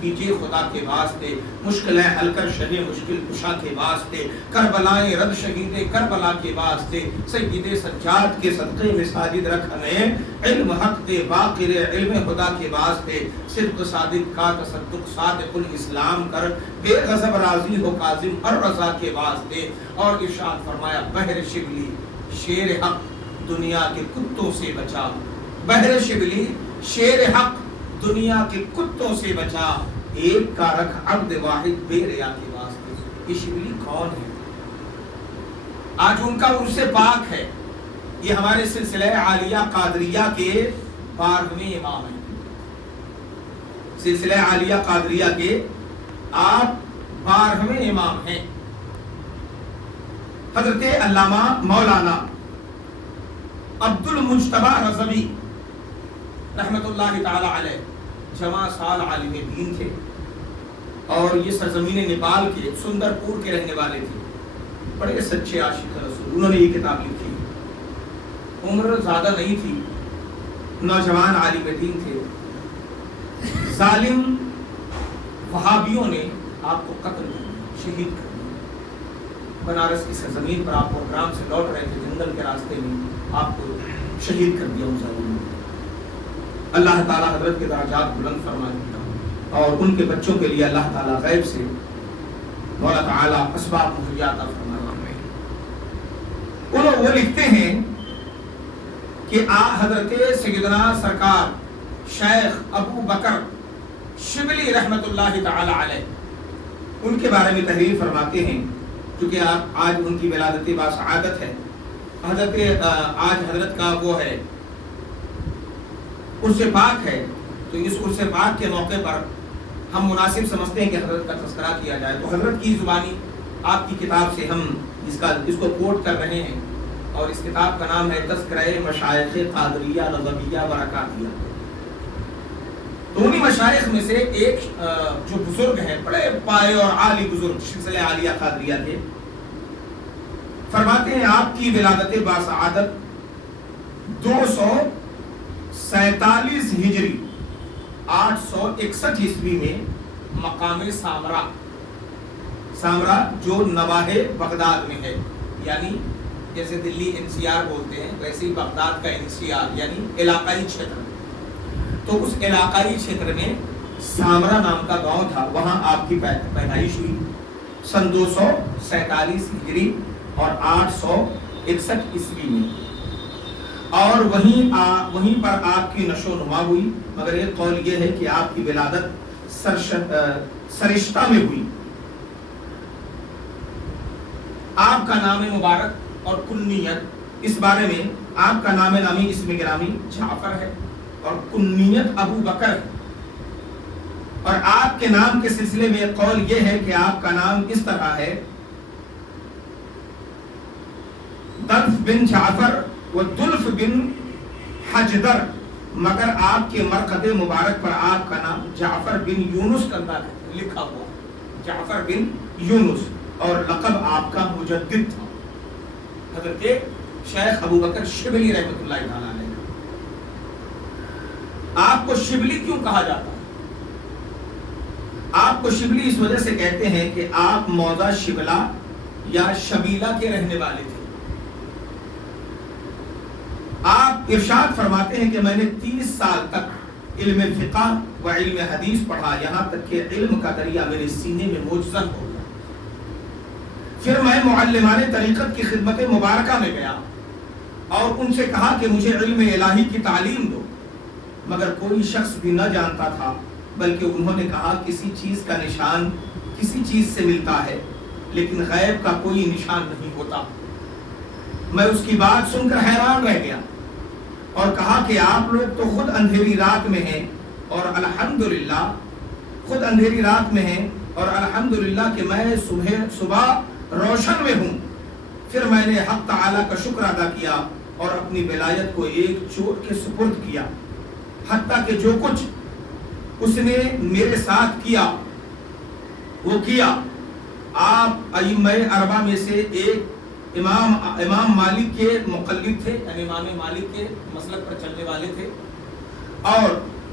کیجیے خدا کے واسطے، مشکلیں حل کر شہ مشکل کشا کے واسطے، کربلائیں رد شہید کربلا کے واسطے، سید سجاد کے صدقے مساجد رکھ ہمیں، علم حق دے باقر علم خدا کے واسطے، صدق صادق کا تصدق صادق الاسلام کر، بے غضب راضی ہو کاظم الرضا کے واسطے۔ اور ارشاد فرمایا بحر شبلی شیر حق دنیا کے کتوں سے بچا، بحر شبلی شیر حق دنیا کے کتوں سے بچا، ایک کا رکھ عبد واحد بے ریا کے واسطے۔ یہ شبلی کون ہے؟ آج ان کا عرس پاک ہے، یہ ہمارے سلسلہ عالیہ قادریہ کے 12ویں امام ہیں، سلسلہ عالیہ قادریہ کے آپ 12ویں امام ہیں۔ حضرت علامہ مولانا عبد المجتبی رضوی رحمت اللہ تعالی علیہ جواں سال عالم دین تھے، اور یہ سرزمین نیپال کے سندر پور کے رہنے والے تھے، بڑے سچے عاشق رسول۔ انہوں نے یہ کتاب لکھی، عمر زیادہ نہیں تھی، نوجوان عالم دین تھے۔ ظالم وہابیوں نے آپ کو قتل کر دیا، شہید کر دیا۔ بنارس کی سرزمین پر آپ پروگرام سے لوٹ رہے تھے، جنگل کے راستے میں آپ کو شہید کر دیا ان ظالموں نے۔ اللہ تعالیٰ حضرت کے درجات بلند فرمائے، اور ان کے بچوں کے لیے اللہ تعالیٰ غیب سے مولا تعالیٰ اسباب مہیا عطا فرمائے۔ وہ لکھتے ہیں کہ حضرت سیدنا سرکار شیخ ابو بکر شبلی رحمت اللہ تعالی علیہ ان کے بارے میں تحریر فرماتے ہیں، کیونکہ آج ان کی ولادت باسعادت ہے، آج حضرت کا وہ ہے عرس پاک ہے، تو اس عرس پاک کے موقع پر ہم مناسب سمجھتے ہیں کہ حضرت کا تذکرہ کیا جائے۔ تو حضرت کی زبانی آپ کی کتاب سے ہم اس کو کوٹ کر رہے ہیں، اور اس کتاب کا نام ہے تذکرہ مشائخ قادریہ رضویہ برکاتیہ۔ تو انہی مشائخ میں سے ایک جو بزرگ ہیں، بڑے پائے اور عالی بزرگ سلسلہ عالیہ قادریہ کے، فرماتے ہیں آپ کی ولادت باسعادت 247 ہجری 861 عیسوی میں مقام سامرا جو نواح بغداد میں ہے، یعنی جیسے دلی NCR بولتے ہیں ویسے ہی بغداد کا NCR یعنی علاقائی چھیتر، تو اس علاقائی چھیتر میں سامرا نام کا گاؤں تھا، وہاں آپ کی پیدائش ہوئی سن 247 ہجری اور 861 عیسوی میں، اور وہیں پر آپ کی نشو نما ہوئی، مگر ایک قول یہ ہے کہ آپ کی ولادت سرشتہ میں ہوئی۔ آپ کا نام مبارک اور کنیت، اس بارے میں آپ کا نام نامی اسم گرامی جعفر ہے اور کنیت ابو بکر ہے، اور آپ کے نام کے سلسلے میں ایک قول یہ ہے کہ آپ کا نام اس طرح ہے دلف بن جعفر و دلف بن حجدر، مگر آپ کے مرقد مبارک پر آپ کا نام جعفر بن یونس لکھا ہوا، جعفر بن یونس، اور لقب آپ کا مجدد تھا، حضرت شیخ ابو بکر شبلی رحمت اللہ تعالی علیہ۔ آپ کو شبلی کیوں کہا جاتا ہے؟ آپ کو شبلی اس وجہ سے کہتے ہیں کہ آپ موضع شبلہ یا شبیلہ کے رہنے والے تھے۔ آپ ارشاد فرماتے ہیں کہ میں نے 30 سال تک علم فقہ و علم حدیث پڑھا، یہاں تک کہ علم کا دریا میرے سینے میں مجزن ہو گیا۔ پھر میں معلمان طریقت کی خدمت مبارکہ میں گیا اور ان سے کہا کہ مجھے علم الہی کی تعلیم دو، مگر کوئی شخص بھی نہ جانتا تھا، بلکہ انہوں نے کہا کسی چیز کا نشان کسی چیز سے ملتا ہے لیکن غیب کا کوئی نشان نہیں ہوتا۔ میں اس کی بات سن کر حیران رہ گیا اور کہا کہ آپ لوگ تو خود اندھیری رات میں ہیں اور الحمدللہ خود اندھیری رات میں ہیں اور الحمدللہ کہ میں صبح روشن میں ہوں۔ پھر میں نے حق تعالیٰ کا شکر ادا کیا اور اپنی ولایت کو ایک چور کے سپرد کیا، حتیٰ کہ جو کچھ اس نے میرے ساتھ کیا وہ کیا۔ آپ ائمہ اربعہ میں سے ایک امام مالک کے مقلد تھے، یعنی امام مالک کے مسلک پر چلنے والے تھے، اور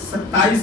27